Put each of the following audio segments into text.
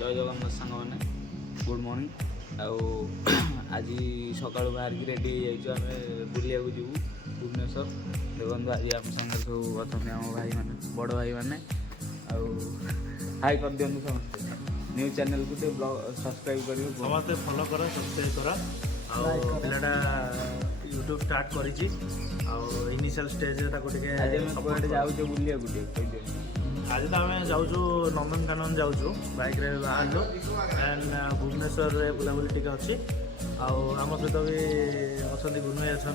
जय जगन्नाथ सांग मैंने गुड मॉर्निंग आउ आज सका बाहर की रेडी आम बुलिया जीवु भुवनेश्वर देखो आज आम संगे सब अच्छा आम भाई मैंने बड़ भाई मैंने हाई कर दिखाँ समस्ते न्यूज चैनल को सब्सक्राइब कर समस्ते फॉलो कर सब्सक्राइब कर पिलाटा यूट्यूब स्टार्ट करिछि इनिशियल स्टेज रे ताको टिके आज हम कोठे जाउछे बुलिया गुटे आज तो आम जाऊँ नंदनकानन जाऊँ बाइक रे बाहर एंड भुवनेश्वर रे बुलाबुली टिके अच्छी आम सहित भी अच्छा गुनु भाई अच्छा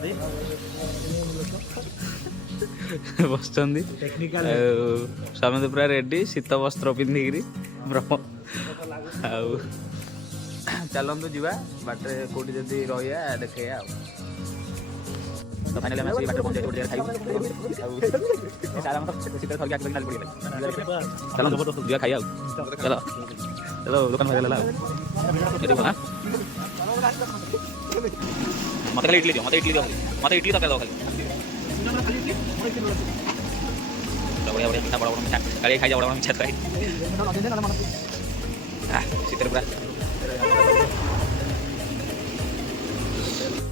बस टेक्निकल समझते पूरा रेडी शीत वस्त्र पिंधिकी चलतु जा बाटे कौटी जदि रहा देखे तो फाइनली हम बाटे पहुंचे गोटे जगह चलो जा खाई चलो चलो दुकान भाई लगा मत खाली इडली दियो मत इडली तक दो खाली बढ़िया बढ़िया मीठा बड़ा बड़ा मीठा गाड़ी खाई जा बड़ा बड़ा मीठा खाई शीतर पूरा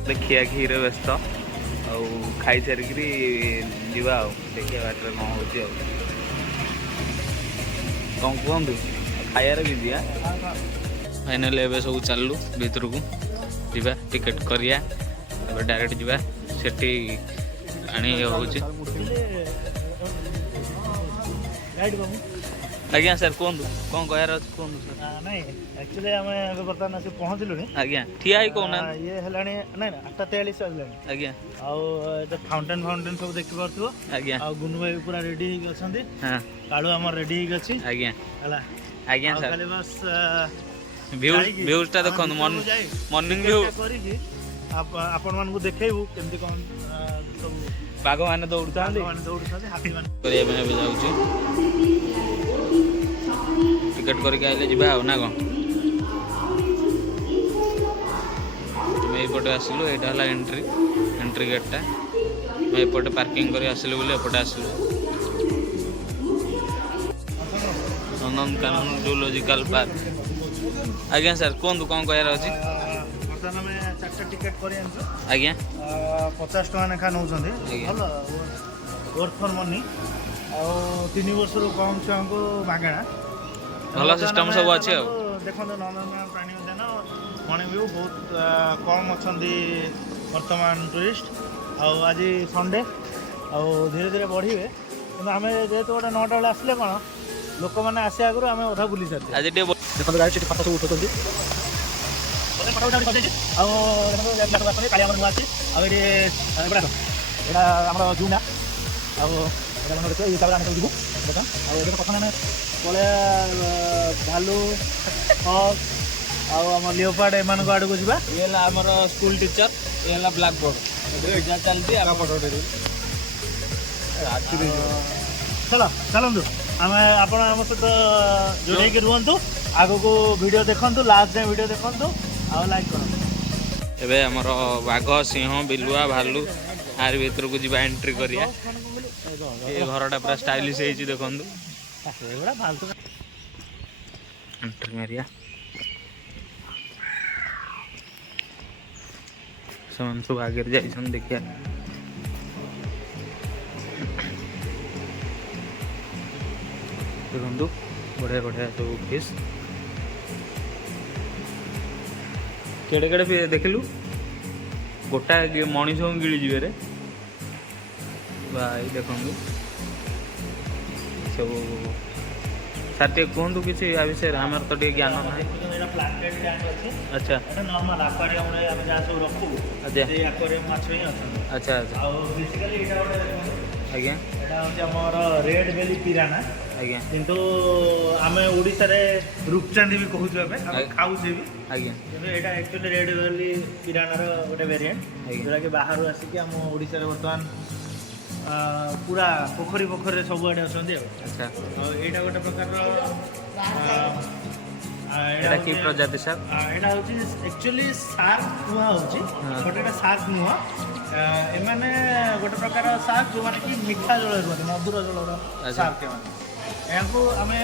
देखिए घीर व्यस्त खाई सारिक जा देखिए बाटर कौन हो कौन कहतु खायार बिजी फाइनाली एवं सब चलू भर को जा टिकेट करिया डायरेक्ट जा सेठी आनी हो आज्ञा सर कहतु कौन कहार अच्छे कहतु सर नहीं एक्चुअली आम बर्तमान आस पहुँचलु आज्ञा ठिया कहना ये है ना 8:43 बाजलानी आज्ञा फाउंटेन फाउंटेन सब देखि पारथुव आज्ञा गुनु भाई पूरा रेडी हो गछंती हां काळू हमर रेडी हो गछि आज्ञा हला आज्ञा सर खाली बस व्यूज टा देखो मॉर्निंग व्यू करी कि आपण मान को देखेबू केमती कोन सब बाघ माने दौड़तांती हाथी मान करिया में भी जाउची टिकट करके आइले जीवा ना कौन तुम ये आसलु यहाँ एंट्री गेटा ये पार्किंग कर आसलु बोले एपटे आसलु नंदनकानन जूलॉजिकल पार्क आज्ञा सर कहतु कौन कहार अच्छी बर्तमान आम 4टा टिकेट कर आज्ञा 50 टका लेखा नौ भल वर्क फॉर मनी आ 3 वर्ष कम छुआ को मागणा भल सिस्टम सब अच्छे देखो नंदनकानन प्राणी उद्यान मणिव्यू बहुत कम अच्छा बर्तमान टूरिस्ट आज संडे धीरे धीरे बढ़े कि आम जेहतु गोटे 9टा बेले आसले कौन लोक मैंने आसे आगु आम अधा बुली सारी आज देखो गाड़ी से फटो सब उठाते नुआ अच्छी आम जूना ये आम जीव देखा प्रथम आम पलैया भालू हक आम लिओपार्ड एम आड़ को जा ये आमर स्कूल टीचर ये ब्लैक बोर्ड चलती चलो चलतु आम आप सहित जोड़े रुहतु आग को वीडियो देखु लास्ट जाए वीडियो देखु आ लाइक कर आमर बाघ सिंह बिलुआ भालू आर भर को जा एंट्री करिया ये घरटा पूरा स्टाइलिश है देखु एंट्री मारिया सब आगे जाइछन देखिया देखु बढ़िया बढ़िया सब फिश केड़े केड़े देखलु गोटा मनीष को गिड़ी जी भाई देखु सब सर टे कहतु किसी आ विषय आम तो ज्ञान ना अच्छा नॉर्मल एक्वेरियम रे हम जा सब रखू अच्छा ये एक्वेरियम माछ ही अछन अच्छा अच्छा आ बेसिकली एटा आज्ञा एटा हमर रेड बेली पिराना आज्ञा किंतु आमे ओडिसा रे रूपचांदी भी कहू छबे हम खाऊ छे भी आज्ञा किंतु एटा एक्चुअली रेड बेली पिराना रो गोटे वेरिएंट जेला के बाहर आसी के हम ओडिसा रे वर्तमान पूरा पोखरी पोखरी सब आड़े अछंदी अच्छा एटा गोटे प्रकार रो एटा की प्रजाति सर एटा होची एक्चुअली शार्क नुआ होची बट एटा शार्क नुआ एमाने गोटे प्रकार शार्क जो माने कि मीठा जल रुहती मधुर जल शार्क एमाने एहाको आमे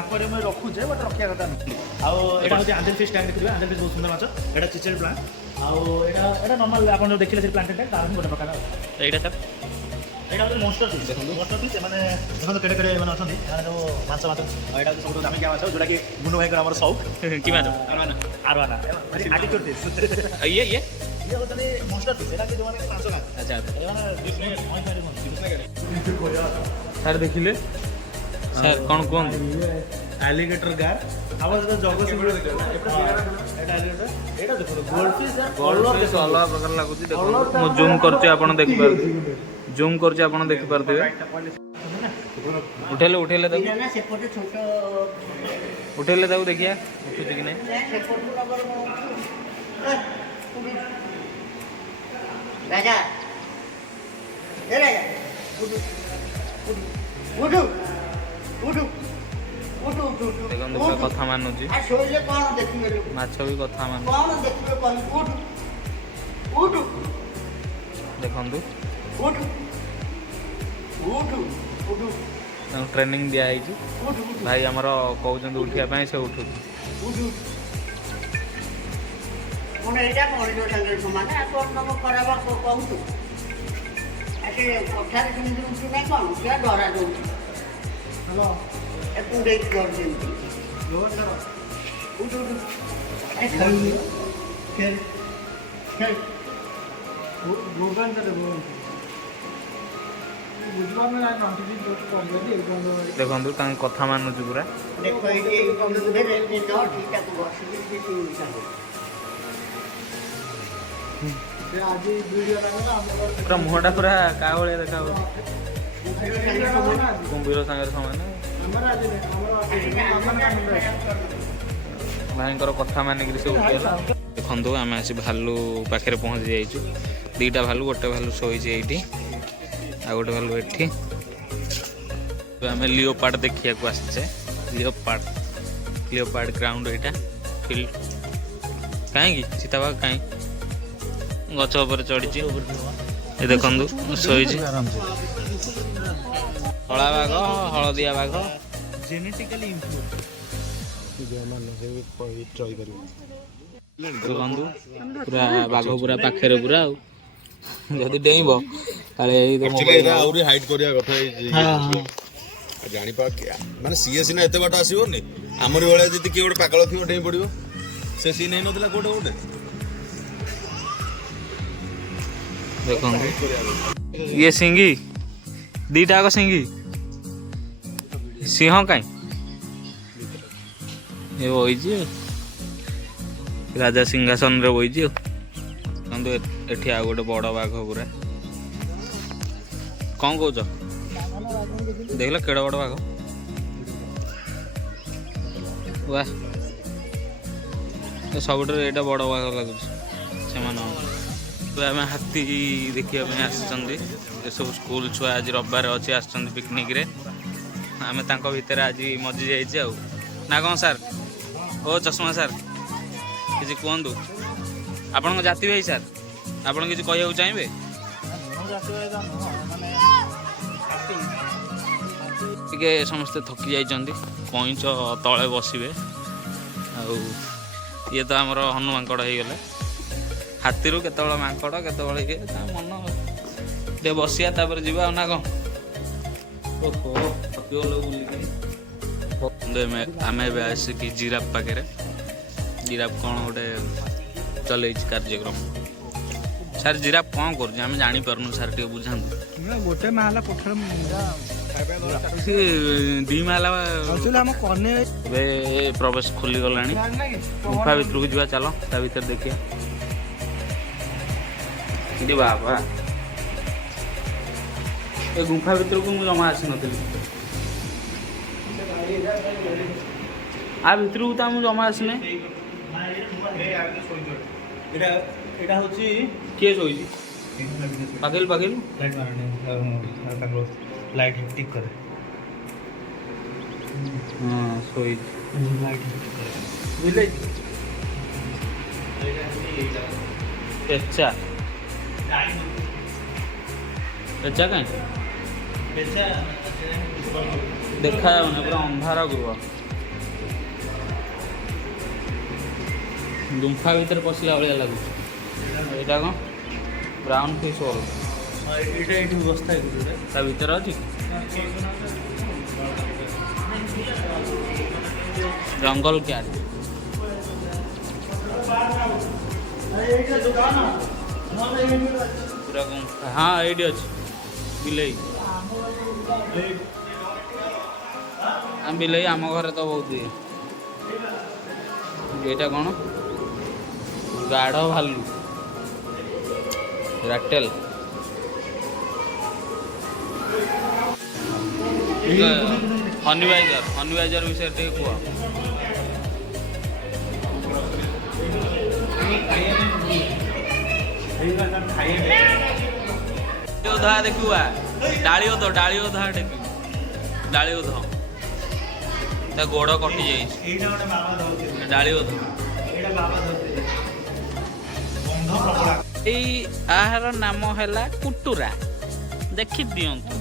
ଆକ୍ୱାରିୟମ୍ ରଖୁଛେ ବଟ୍ ରଖିବା କଥା ନୁହେଁ। ଆଉ ଏଇଟା ହେଉଛି ଆଞ୍ଜେଲ ଫିସ୍ ଟ୍ୟାଙ୍କ ଦେଖିଥିବେ, ଆଞ୍ଜେଲ ଫିସ୍ ବହୁତ ସୁନ୍ଦର ମାଛ। ଏଇଟା ଚିଚେଲ୍ ପ୍ଲାଣ୍ଟ, ଆଉ ଏଇଟା ନର୍ମାଲ ଆପଣ ଯେଉଁ ଦେଖିଲେ ସେ ପ୍ଲାଣ୍ଟେଡ୍ ତାର ହିଁ ଗୋଟେ ପ୍ରକାର। ଏଇଟା ସାର୍ ଏଇଟା ହେଉଛି ମନ୍ଷ୍ଟର ଫିସ୍। ଦେଖନ୍ତୁ ମନ୍ଷ୍ଟର ଫିସ୍ ସେମାନେ ଦେଖନ୍ତୁ କେଡ଼େ କେଡ଼େ ମାନେ ଅଛନ୍ତି, ସେମାନେ ଯେଉଁ ମାଛ ଆଉ ଏଇଟା ହେଉଛି ସବୁଠୁ ଦାମିକିଆ ମାଛ, ଯେଉଁଟାକି ଗୁଣ୍ଡୁ ଭାଇଙ୍କର ଆମର ସଉକ। କି ମାଛ? ଆରୱାନା ଆଟିଟ୍ୟୁଡ୍ ଫିସ୍। ଇଏ ହେଉଛନ୍ତି ମନ୍ଷ୍ଟର ଫିସ୍, ଏଇଟା ଯେଉଁମାନେ ମାଛ ଖାଆନ୍ତି। ଆଚ୍ଛା ଏମାନେ ସାର୍ ଦେଖିଲେ ସାର୍ କ'ଣ କୁହନ୍ତୁ? ଆଲିଗେଟର ଗାର୍ ଆମର ଯେତେବେଳେ ଜଗତସିଂହପୁର ଏଇଟା ଆଲିଗେଟର, ଏଇଟା ଦେଖନ୍ତୁ ଗୋଲ୍ଡଫିସ୍ ଅଲଗା ପ୍ରକାର ଲାଗୁଛି। ଦେଖନ୍ତୁ ମୁଁ ଜୁମ୍ କରୁଛି, ଆପଣ ଦେଖିପାରୁଥିବେ। ଜୁମ୍ କରୁଛି, ଆପଣ ଦେଖିପାରୁଥିବେ। ଉଠେଇଲେ ତାକୁ, ଉଠେଇଲେ ତାକୁ ଦେଖିବା ଉଠୁଛି କି ନାହିଁ। ରାଜା ଦେଖନ୍ତୁ ପୁରା କଥା ମାନୁଛି, ମାଛ ବି କଥା ମାନୁଛି। ଦେଖନ୍ତୁ ତାଙ୍କୁ ଟ୍ରେନିଂ ଦିଆହେଇଛି। ଭାଇ ଆମର କହୁଛନ୍ତି ଉଠିବା ପାଇଁ, ସେ ଉଠୁଛି। ଏଇଟା ମଣିଷ ସାଙ୍ଗରେ ସମାନ, କ'ଣ ତମ ଖରାପ କହୁଛୁ? ସେ କଥାରେ ସେମିତି ଉଠୁ ନାହିଁ, କ'ଣ ସେ ଡରା ଦଉଛି, କୁଣ୍ଡେଇକି କରୁଛନ୍ତି। ଦେଖନ୍ତୁ ତାଙ୍କ କଥା ମାନୁଛି ପୁରା। ଦେଖ ଏଇଠି ତାକୁ ବସିକି ପୁରା ମୁହଁଟା ପୁରା କାହା ଭଳିଆ ଦେଖାଯାଉଛି, କୁମ୍ଭୀର ସାଙ୍ଗରେ ସମାନ। ଭାଇଙ୍କର କଥା ମାନିକିରି ସେ ଉଠିଗଲା। ଦେଖନ୍ତୁ ଆମେ ଆସି ଭାଲୁ ପାଖରେ ପହଞ୍ଚି ଯାଇଛୁ। ଦୁଇଟା ଭାଲୁ, ଗୋଟେ ଭାଲୁ ଶୋଇଛି ଏଇଠି, ଆଉ ଗୋଟେ ଭାଲୁ ଏଠି। ଆମେ ଲିଓପାର୍ଡ ଦେଖିବାକୁ ଆସିଛେ। ଲିଓପାର୍ଡ ଗ୍ରାଉଣ୍ଡ ଏଇଟା ଫିଲ୍ଡ। କାହିଁକି ଚିତାବାଘ କାହିଁ ଗଛ ଉପରେ ଚଢ଼ିଛି, ଏ ଦେଖନ୍ତୁ ଶୋଇଛି। ଧଳା ବାଘ, ହଳଦିଆ ବାଘ, ଜେନେଟିକାଲି ଦେଖନ୍ତୁ ପୁରା ବାଘ ପୁରା ପାଖରେ ପୁରା। ଆଉ ଯଦି ଡେଇଁବ ତାହେଲେ ଆହୁରି ହାଇଟ୍ କରିବା କଥା ଜାଣିପା ମାନେ ସିଏ ସିନା ଏତେ ବାଟ ଆସିବନି, ଆମରି ଭଳିଆ ଯଦି କିଏ ଗୋଟେ ପାଗଳ ଥିବ ଡେଇଁ ପଡ଼ିବ। ସେ ସିନ୍ ହେଇନଥିଲା କୋଉଟେ ଦେଖନ୍ତୁ ଇଏ ସିଙ୍ଗି, ଦିଟା ଆଗ ସିଙ୍ଗି। ସିଂହ କାଇଁ ଏ ବଇଛି, ରାଜା ସିଂହାସନରେ ବଇଛି। କିନ୍ତୁ ଏଠି ଆଉ ଗୋଟେ ବଡ଼ ବାଘ ପୁରା। କ'ଣ କହୁଛ? ଦେଖିଲ କେଡ଼େ ବଡ଼ ବାଘ, ବାଃ। ସବୁଠାରୁ ଏଇଟା ବଡ଼ ବାଘ ଲାଗୁଛି ସେମାନଙ୍କ। ଆମେ ହାତୀ ଦେଖିବା ପାଇଁ ଆସିଛନ୍ତି। ଏସବୁ ସ୍କୁଲ ଛୁଆ ଆଜି ରବିବାର ଅଛି, ଆସିଛନ୍ତି ପିକନିକରେ। ଆମେ ତାଙ୍କ ଭିତରେ ଆଜି ମଜି ଯାଇଛି ଆଉ ନା କ'ଣ ସାର୍? ଓ ଚଷମା ସାର୍ କିଛି କୁହନ୍ତୁ। ଆପଣଙ୍କ ଜାତି ଭାଇ ସାର୍, ଆପଣ କିଛି କହିବାକୁ ଚାହିଁବେ? ଟିକେ ସମସ୍ତେ ଥକି ଯାଇଛନ୍ତି, କଇଁଚ ତଳେ ବସିବେ। ଆଉ ଇଏ ତ ଆମର ହନୁ ମାଙ୍କଡ଼ ହେଇଗଲେ। ହାତୀରୁ କେତେବେଳେ ମାଙ୍କଡ଼, କେତେବେଳେ ଇଏ, ତା ମନ। ଟିକେ ବସିବା ତାପରେ ଯିବା ଆଉ ନା କ'ଣ? ଓହୋ ବୁଲିକି ଆମେ ଏବେ ଆସିକି ଜିରାଫ ପାଖରେ। ଜିରାଫ କ'ଣ ଗୋଟେ ଚଲେଇଛି କାର୍ଯ୍ୟକ୍ରମ। ସାର୍ ଜିରାଫ କ'ଣ କରୁଛି ଆମେ ଜାଣିପାରୁନୁ, ସାର୍ ଟିକେ ବୁଝାନ୍ତୁ। ଗୋଟେ ମାହାଲା କୋଠା ସେ 2 ମାହାଲା ଏବେ ପ୍ରବେଶ ଖୋଲିଗଲାଣି। ଗୁମ୍ଫା ଭିତରକୁ ଯିବା, ଚାଲ ତା ଭିତରେ ଦେଖିବା। ବାବା ଏ ଗୁମ୍ଫା ଭିତରକୁ ମୁଁ ଜମା ଆସିନଥିଲି। ଆ ଭିତରକୁ ତ ମୁଁ ଜମା ଆସିନି। ଏଇଟା ହେଉଛି କିଏ ଶୋଇଛି? ପାକିଲ ଲାଇଟ୍ ଠିକ୍ କରେ। ହଁ ଶୋଇଛି। ପେଚା ପେଚା କାହିଁ ଦେଖାଯାଉନି, ପୁରା ଅନ୍ଧାର ଗୃହ। ଗୁମ୍ଫା ଭିତରେ ପଶିଲା ଭଳିଆ ଲାଗୁଛି। ଏଇଟା କ'ଣ ବ୍ରାଉନ୍ ଫିସ୍ ରୋଲ୍ ଏଇଟା ଏଇଠି ବସ୍ତା ହେଇଛି ତା ଭିତରେ ଅଛି। ଜଙ୍ଗଲ କ୍ୟାଟ୍ ପୁରା ଗୁମ୍ଫା। ହଁ ଏଇଠି ଅଛି ବିଲେଇ। ବିଲେଇ ଆମ ଘରେ ତ ବହୁତ ଇଏ। ଏଇଟା କ'ଣ ଗାଢ଼ ଭାଲୁ ରାଟେଲ୍। ହନିବାଇଜର ବିଷୟରେ ଟିକେ କୁହ। ଓଧା ଦେଖିବା ଡାଳି ଓଧ ଦେଖିବୁ ଡାଳି ଓଧ ତା ଗୋଡ଼ କଟି ଯାଇଛି। ଡାଳି ଓଧ ଏଇ ଆହାର ନାମ ହେଲା କୁଟୁରା। ଦେଖି ଦିଅନ୍ତୁ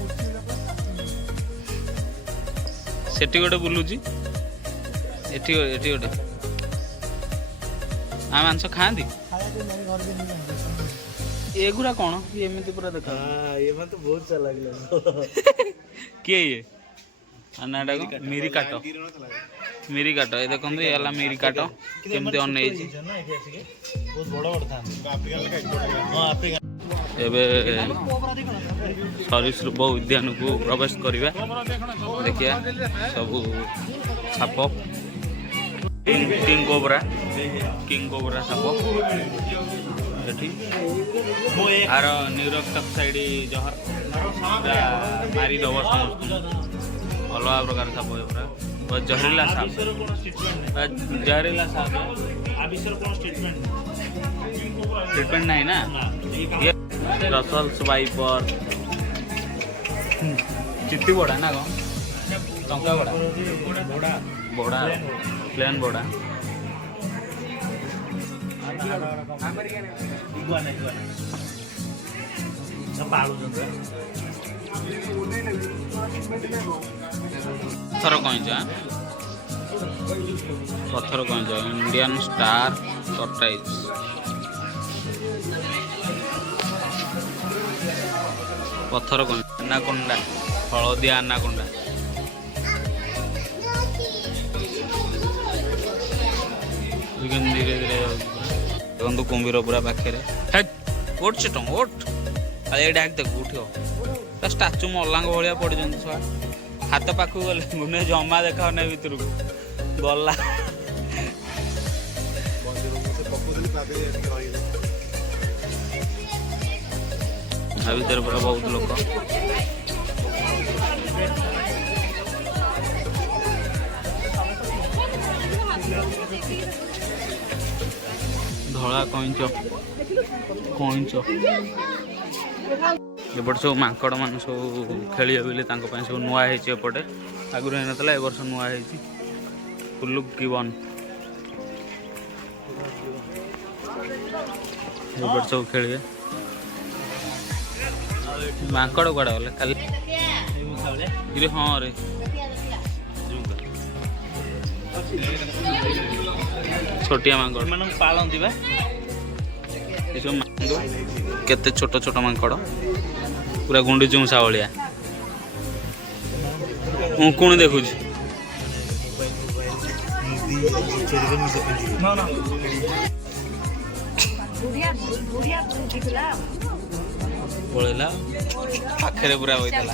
ସେଠି ଗୋଟେ ବୁଲୁଛି, ଏଠି ଗୋଟେ। ମାଂସ ଖାଆନ୍ତି ଏଗୁଡ଼ା କ'ଣ ଏମିତି ପୁରା ଦେଖା ବହୁତ ଚାଲାକ କିଏ ଇଏ ନାଟା କ'ଣ ମିରି କାଟ। ଏ ଦେଖନ୍ତୁ ଇଏ ହେଲା ମିରି କାଟ କେମିତି ଅନେଇଛି। ଏବେ ସରୀସୃପ ଉଦ୍ୟାନକୁ ପ୍ରବେଶ କରିବା। ଦେଖିବା ସବୁ ସାପ କିଙ୍ଗ କୋବ୍ରା ସାପ ଏଠି। ଆର ନ୍ୟୁରୋଟକ୍ସାଇଡ୍ ଜହର ପୁରା ମାରିଦେବ ସମସ୍ତଙ୍କୁ। ଅଲଗା ପ୍ରକାର ସାପ ପୁରା ଜହରିଲା ସାପ। ଟ୍ରିଟମେଣ୍ଟ ନାହିଁ ନା। ରସଲ୍ସ ଭାଇପର ଚିତି ବଡ଼ା ନା କ'ଣ ଟଙ୍କା ବଡ଼ା ପ୍ଲେନ୍ ବଡ଼ା। ପଥର କଇଁଚ ଇଣ୍ଡିଆନ୍ ଷ୍ଟାର ଟର୍ଟାଇଜ। ପଥର କଇଁଚ ଆନାକୋଣ୍ଡା ହଳଦିଆ ଆନାକୋଣ୍ଡା। ଧୀରେ ଧୀରେ ଯାଉଛି ଦେଖନ୍ତୁ କୁମ୍ଭୀର ପୁରା ପାଖରେ। ଓଟ ସେଟ ଓଟ ଏ ଡାକ ଦେଖୁ ଉଠିବ ତା ଷ୍ଟାଚୁ ମଲାଙ୍ଗ ଭଳିଆ ପଡ଼ିଛନ୍ତି ଛୁଆ। ହାତ ପାଖକୁ ଗଲେ ଗୁନେ ଜମା ଦେଖାଉ ନାହିଁ ଭିତରକୁ ଗଲା। ଆ ଭିତରେ ପୁରା ବହୁତ ଲୋକ। ଧଳା କଇଁଚ ଏପଟେ ସବୁ ମାଙ୍କଡ଼ ମାନେ ସବୁ ଖେଳିବେ ବୋଲି ତାଙ୍କ ପାଇଁ ସବୁ ନୂଆ ହେଇଛି। ଏପଟେ ଆଗରୁ ହେଇନଥିଲା, ଏ ବର୍ଷ ନୂଆ ହେଇଛି। କୁଲୁକ୍ ଗିବନ୍ ଏପଟେ ସବୁ ଖେଳିବେ। ମାଙ୍କଡ଼ କୁଆଡ଼େ ଗଲେ କାଲି? ହଁ ରେ ଛୋଟିଆ ମାଙ୍କଡ଼ ପାଳନ୍ତି ବା ଏସବୁ ମାଙ୍କଡ଼। କେତେ ଛୋଟ ଛୋଟ ମାଙ୍କଡ଼ ପୁରା ଗୁଣ୍ଡି ଚୁମସା ଭଳିଆ। ଉଙ୍କୁଣି ଦେଖୁଛି। ପଳେଇଲା ପାଖରେ ପୁରା ବଇଥିଲା।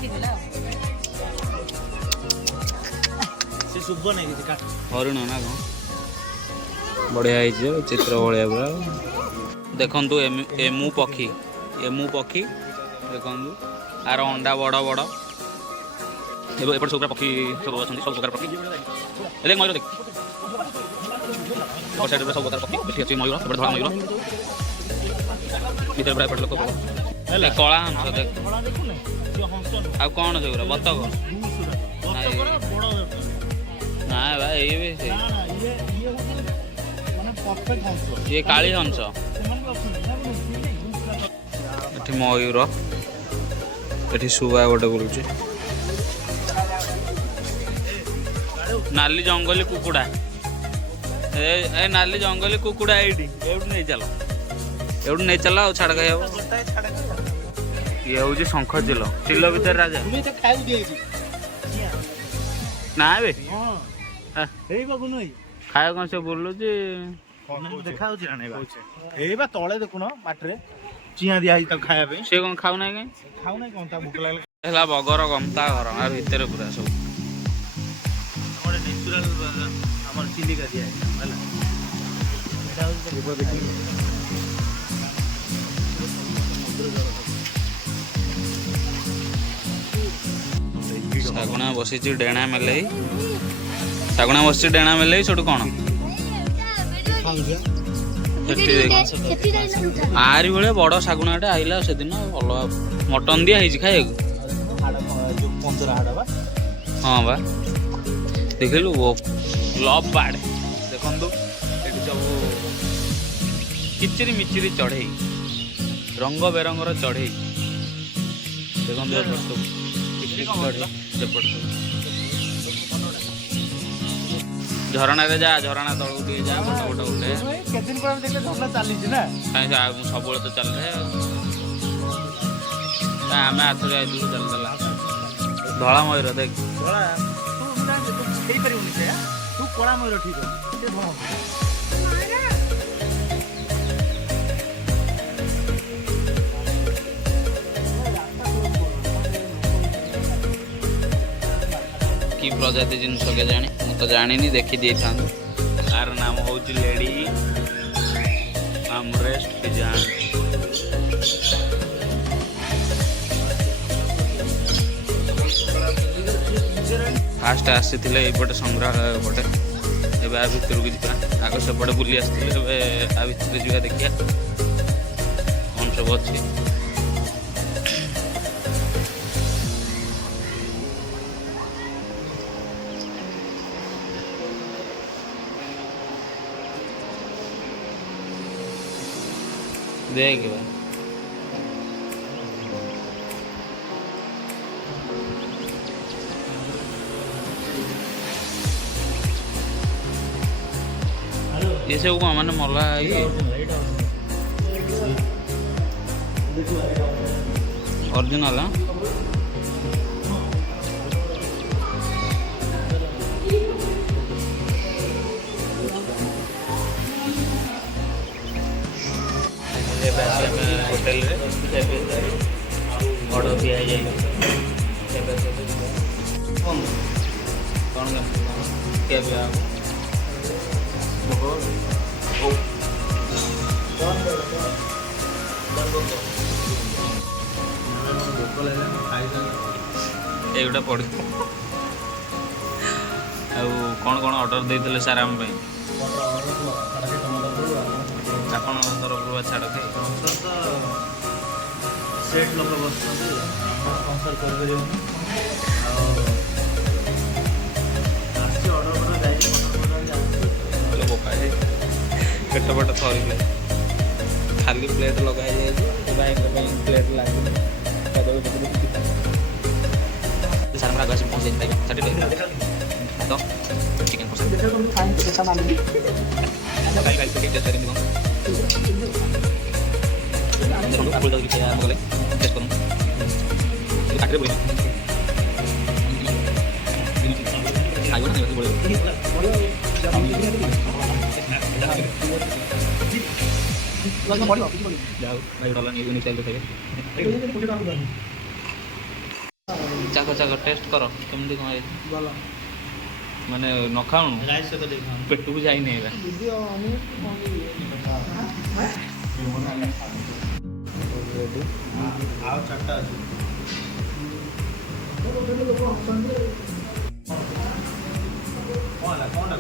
ହରିଣ ନା କ'ଣ ବଢ଼ିଆ ହେଇଛି ଚିତ୍ର ଭଳିଆ ପୁରା। ଦେଖନ୍ତୁ ଏମୁ ପକ୍ଷୀ ଦେଖନ୍ତୁ ଆର ଅଣ୍ଡା ବଡ଼ ବଡ଼। ଏବେ ଏପଟେ ସବୁ ପକ୍ଷୀ ସବୁ ଅଛନ୍ତି, ସବୁ ପ୍ରକାର ପକ୍ଷୀ। ଦେଖ ମୟୂର ଦେଖ ସାଇଡ଼୍ରେ ସବୁ ପ୍ରକାର ପକ୍ଷୀ। ଏଠି ଅଛି ମୟୂର, ଏପଟେ ଧଳା ମୟୂର। ଭିତରେ ପୁରା ଏପଟେ ଲୋକ କଳା ହଂସ ଦେଖ। ଆଉ କ'ଣ ସେଗୁଡ଼ା ବତକ? ନାଇଁ ଭାଇ ଏଇ ବି ଇଏ କାଳି ହଂସ। ଏଠି ମୟୂର, ଏଠି ଶୁଆ ଗୋଟେ ବୁଲୁଛି। ନାଲି ଜଙ୍ଗଲି କୁକୁଡ଼ା ए नाली जंगली कुकुड़ा एडी एवढ नहीं चल एवढ नहीं चल आ छाड़ गए ये हूँ शंख चिल चिल भीतर राजा ना बे खाए कौन से बोलू देखा तले देखुन माटी चिया दिया खाया सी कौन खाऊ ना कहीं खाऊ ना कौन भूक लगे है बगर गमता घर आ भितर पूरा सब नेचुराल आम चिलिका दिया ଶାଗୁଣା ବସିଛି ଡେଣା ମେଲେଇ ଶାଗୁଣା ବସିଛି ଡେଣା ମେଲେଇ ସେଠୁ କ'ଣ ଆରି ଭଳିଆ ବଡ଼ ଶାଗୁଣାଟେ ଆଇଲା ସେଦିନ ଅଲଗା ମଟନ ଦିଆ ହେଇଛି ଖାଇବାକୁ ହଁ ବା ଦେଖିଲୁ ଲଭ୍ ବାର୍ଡ ଦେଖନ୍ତୁ ଏଠି ସବୁ କିଚିରି ମିଚିରି ଚଢ଼େଇ ରଙ୍ଗ ବେରଙ୍ଗର ଚଢ଼େଇ ଦେଖନ୍ତୁ ଏପଟ ସବୁ ଚଢ଼େଇ ସେପଟ ସବୁ ଝରଣାରେ ଯା ଝରଣା ତଳକୁ ଟିକେ ଯା ଫଟୋ ଫଟୋ ଉଠେ କେତେ ଦିନ ପରେ ଦେଖିଲେ ଝରଣା ଚାଲିଛି ନା କାହିଁକି ମୁଁ ସବୁବେଳେ ତ ଚାଲିଥାଏ ଆମେ ଆଥରେ ଯାଇଥିଲୁ ଚାଲିଥିଲା ଧଳା ମୟୂର ଦେଖ ହେଇପାରିବୁନି ସେ ତୁ କଳା ମୟୂର ଠିକ ସେ ଭଲ कि प्रजाति जिनस के जानी मु तो जानी देखी दे था तार नाम हूँ लेडी आमरेस्ट पिजान फास्ट आसी एपटे संग्रहालय पटे एवं आ भितर को जा आग सेपटे बुली आसते आ भितर जा देखिए कौन सब अच्छी देख भाई ये सब को मैंने मला ये ओरिजिनल है होटेल ऑर्डर दिया जाए कौन क्या एगुटा पड़ कौन कौन ऑर्डर देते सार आम ଆପଣ ତରଫରୁ ଛାଡ଼ ଖାଇ ସେଟ୍ ଲୋକ ବସୁଛନ୍ତି ସ୍ପନ୍ସର କରିପାରିବୁନି ଆଉ ଆସି ଅର୍ଡ଼ର କର ଯାଇକି ବୋକା ପେଟ ପେଟ ଥରିଲେ ଖାଲି ପ୍ଲେଟ୍ ଲଗା ହେଇଯାଇଛି ଭାଇଙ୍କ ପାଇଁ ପ୍ଲେଟ୍ ଲାଗୁନି ସାର୍ ଆଗ ଆସି ପହଞ୍ଚି ଯାଇଥାଏ ସେଠି ତ ଚିକେନ୍ फुल दाल किया मगले टेस्ट करूं ये काटे बोले आयो ना ये बोले लगा मॉडी जाओ भाई डॉलर ये नहीं चलते थे चाको चाको टेस्ट करो केमदी कोन भलो माने न खाऊं राइस से तो देखा पेट को जाई नहीं बा रेडी आओ चाटा कौन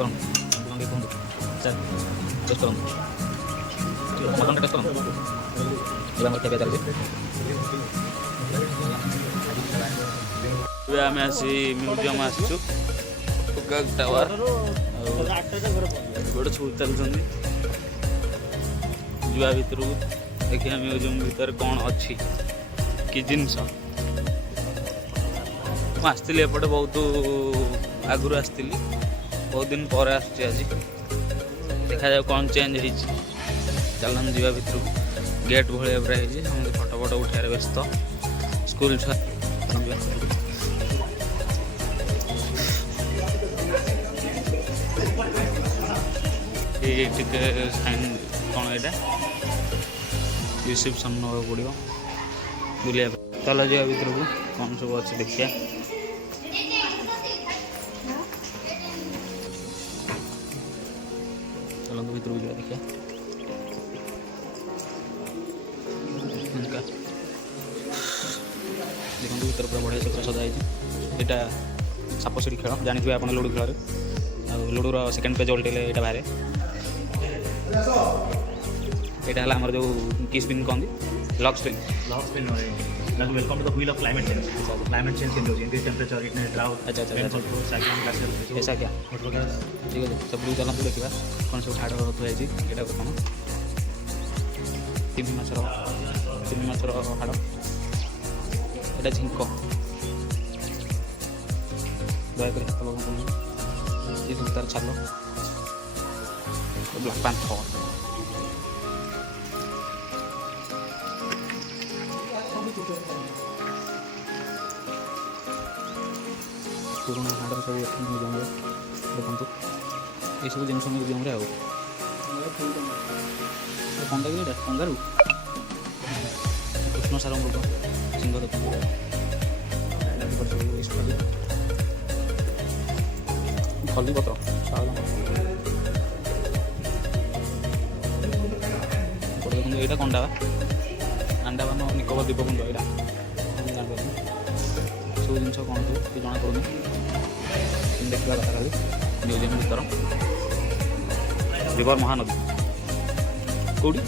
କରନ୍ତୁ କୁହନ୍ତୁ ସାର୍ ଟେଷ୍ଟ କରନ୍ତୁ ମଟନ୍ଟା ଟେଷ୍ଟ କରନ୍ତୁ ଏବେ ଆମର ଖିଆ ଚାଲିଛି। ଏବେ ଆମେ ଆସି ମ୍ୟୁଜିୟମ୍ ଆସିଛୁ ପିକକ୍ ଟାୱାର ଆଉ ଗୋଟେ ଛୁଟି ଚାଲୁଛନ୍ତି ଯିବା ଭିତରକୁ ଦେଖିବା ମ୍ୟୁଜିୟମ୍ ଭିତରେ କ'ଣ ଅଛି କି ଜିନିଷ। ମୁଁ ଆସିଥିଲି ଏପଟେ ବହୁତ ଆଗରୁ ଆସିଥିଲି ବହୁତ ଦିନ ପରେ ଆସୁଛି ଆଜି ଦେଖାଯାଉ କ'ଣ ଚେଞ୍ଜ ହେଇଛି। ଚାଲନ୍ତୁ ଯିବା ଭିତରକୁ ଗେଟ୍ ଭଳିଆ ପୁରା ହେଇଛି ସମସ୍ତେ ଫଟୋ ଫଟୋ ଉଠାଇବାରେ ବ୍ୟସ୍ତ ସ୍କୁଲ ଛୁଆ। ଟିକେ ସାଇନ୍ କ'ଣ ଏଇଟା ରିସେପସନ୍ ନେବାକୁ ପଡ଼ିବ ବୁଲିବା ପାଇଁ। ଚାଲ ଯିବା ଭିତରକୁ କ'ଣ ସବୁ ଅଛି ଦେଖିବା। ଚାଲନ୍ତୁ ଭିତରକୁ ଯିବା ଦେଖିବା। ଦେଖନ୍ତୁ ଭିତରେ ପୁରା ବଢ଼ିଆ ସେ ପୁରା ସଜା ହେଇଛି। ଏଇଟା ସାପ ସିଡ଼ି ଖେଳ ଜାଣିଥିବେ ଆପଣ ଲୁଡ଼ୁ ଖେଳରେ। ଆଉ ଲୁଡ଼ୁର ସେକେଣ୍ଡ ପେଜ୍ ଓଲଟେଇଲେ ଏଇଟା ବାହାରେ। ଏଇଟା ହେଲା ଆମର ଯେଉଁ କି ସ୍ପିନ୍ କହନ୍ତି lock spin. Welcome to the wheel of climate change. Climate change केମିତି ହେଉଛି इंक्रीज टेम्परेचर इट ड्राउट अच्छा साइक्लोन ग्लासियर ऐसा क्या ठीक ଅଛି ସବୁ ଚାଲନ୍ତୁ ଦେଖିବା କ'ଣ ସବୁ ହାଡ଼ ଥୁଆହେଇଛି। ଏଇଟା କ'ଣ ତିମି ମାଛର ହାଡ଼। ଏଇଟା ଝିଙ୍କ ଦୟାକରି ହାତ ଲଗାନ୍ତୁ। ଏ ସବୁ ତାର ଛାଲ ବ୍ଲାକ୍ ପ୍ୟାନ୍ଥର। ପୁରୁଣା ହାଡ଼ ସବୁ ଅଛି ମ୍ୟୁଜିୟମ୍ରେ ଦେଖନ୍ତୁ। ଏସବୁ ଜିନିଷ ମ୍ୟୁଜିୟମ୍ରେ ଆଉ କ'ଣ ଦେଖିଲେ ଏଇଟା କଙ୍ଗାରୁ କୃଷ୍ଣ ସାର ମୃଗ ସିଂହ ଦେଖନ୍ତୁ। ଖଲି ପତ୍ର ଦେଖନ୍ତୁ। ଏଇଟା କଣ୍ଡାବା ଆଣ୍ଡାମାନ ନିକୋବର ଦ୍ୱୀପପୁଞ୍ଜ। ଏଇଟା ଜାଣିପାରୁନି ସବୁ ଜିନିଷ କ'ଣ ସବୁ କିଛି ଜଣାପଡ଼ୁନି କିନ୍ତୁ ଦେଖିବା କଥା ଖାଲି ମ୍ୟୁଜିୟମ୍ ଭିତର। ରିଭର ମହାନଦୀ କେଉଁଠି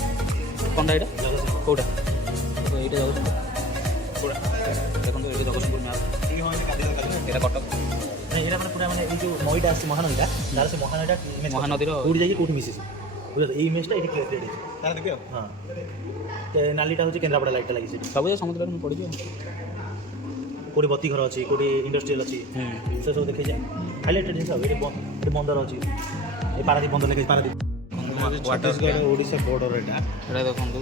କଣ୍ଡା ଏଇଟା କେଉଁଟା ଏଇଟା ଜଗତସିଂହପୁର କେଉଁଟା ଦେଖନ୍ତୁ। ଏଇଟା ଜଗତସିଂହପୁର ମ୍ୟାପ୍। ଏଇଟା କଟକ। ଏଇଟା ମାନେ ପୁରା ମାନେ ଏଇ ଯେଉଁ ନଈଟା ଆସିଛି ମହାନଦୀଟା ତାର ସେ ମହାନଦୀର କେଉଁଠି ଯାଇକି କେଉଁଠି ମିଶିଛି ବୁଝିଲ। ଏଇ ଇମେଜଟା ଏଇଠି କ୍ରିଏଟ୍ ହେଇଛି ତାର ଦେଖିବ। ହଁ ନାଲିଟା ହେଉଛି କେନ୍ଦ୍ରାପଡ଼ା ଲାଇଟ୍ଟା ଲାଗିଛି ସବୁ ସମୁଦ୍ରରେ ମୁଁ ପଡ଼ିଯିବ। କେଉଁଠି ବତି ଘର ଅଛି କେଉଁଠି ଇଣ୍ଡଷ୍ଟ୍ରିଆଲ୍ ଅଛି ସେ ସବୁ ଦେଖେଇଛି। ହାଇଲାଇଟେଡ୍ ଜିନିଷ ଏଠି ବନ୍ଦର ଅଛି। ଏ ପାରାଦୀପ ବନ୍ଦର ଲେଖାଇଛି ପାରାଦୀପ। ଛତିଶଗଡ଼ ଓଡ଼ିଶା ବର୍ଡ଼ର ଏଇଟା ଦେଖନ୍ତୁ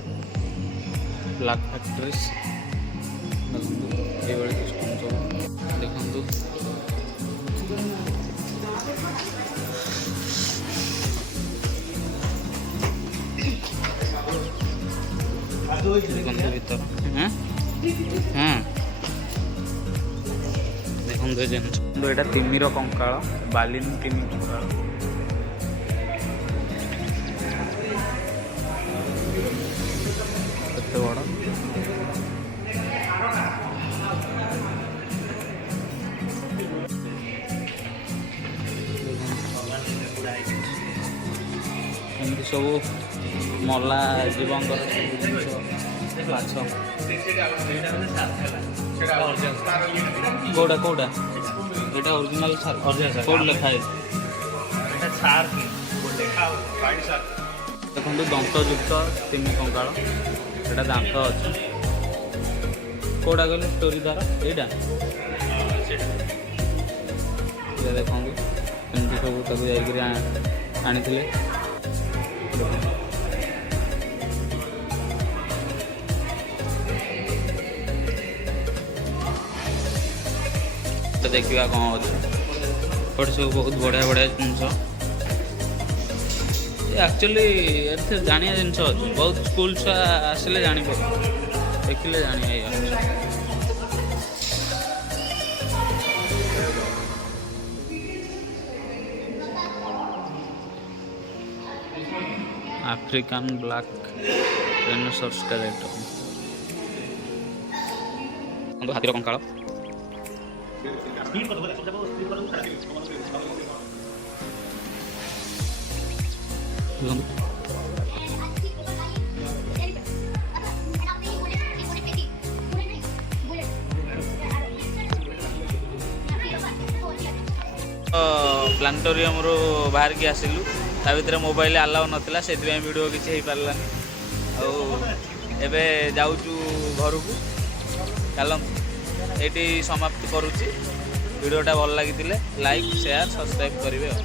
ବ୍ଲାକ୍ ଫ୍ୟାକ୍ଟ୍ରିଜ୍ ଦେଖନ୍ତୁ ଏଇଭଳି ସିଷ୍ଟମ୍ ସବୁ ଦେଖନ୍ତୁ। ଦେଖନ୍ତୁ ଭିତର ଦେଖନ୍ତୁ ଜିନିଷ। ଏଇଟା ତିମିର କଙ୍କାଳ ବାଲିନ ତିମି କଙ୍କାଳ। କେତେ ବଡ଼ ଏମିତି ସବୁ ମଲା ଜୀବଙ୍କର ସବୁ ଜିନିଷ ମାଛ। କେଉଁଟା ଏଇଟା ଅରିଜିନାଲ୍ ସାର୍ କେଉଁଠି ଲେଖା ହେଇଛି ଦେଖନ୍ତୁ ଦନ୍ତଯୁକ୍ତ ତିମି କଙ୍କାଳ। ଏଇଟା ଦାନ୍ତ ଅଛି। କେଉଁଟା କହିଲେ ଷ୍ଟୋରି ତାର ଏଇଟା ଦେଖନ୍ତୁ ଏମିତି ସବୁ ତାକୁ ଯାଇକରି ଆଣିଥିଲେ। ଦେଖିବା କ'ଣ ଅଛି। ଏପଟେ ସବୁ ବହୁତ ବଢ଼ିଆ ବଢ଼ିଆ ଜିନିଷ। ଆକ୍ଚୁଆଲି ଏଥିରେ ଜାଣିବା ଜିନିଷ ଅଛି ବହୁତ। ସ୍କୁଲ ଛୁଆ ଆସିଲେ ଜାଣିପାରିବେ ଦେଖିଲେ ଜାଣିବା। ଆଫ୍ରିକାନ୍ ବ୍ଲାକ୍ ରେନୋସର ସ୍କେଲେଟନ୍ ହାତୀର କଙ୍କାଳ। ଦେଖନ୍ତୁ। ପ୍ଲାନେଟୋରିୟମରୁ ବାହାରିକି ଆସିଲୁ, ତା ଭିତରେ ମୋବାଇଲ ଆଲାଉ ନଥିଲା, ସେଥିପାଇଁ ଭିଡ଼ିଓ କିଛି ହେଇପାରିଲାନି। ଆଉ ଏବେ ଯାଉଛୁ ଘରକୁ। ଚାଲନ୍ତୁ ଏଇଠି ସମାପ୍ତି କରୁଛି। ଭିଡ଼ିଓଟା ଭଲ ଲାଗିଥିଲେ ଲାଇକ୍, ସେୟାର, ସବସ୍କ୍ରାଇବ୍ କରିବେ ଆଉ।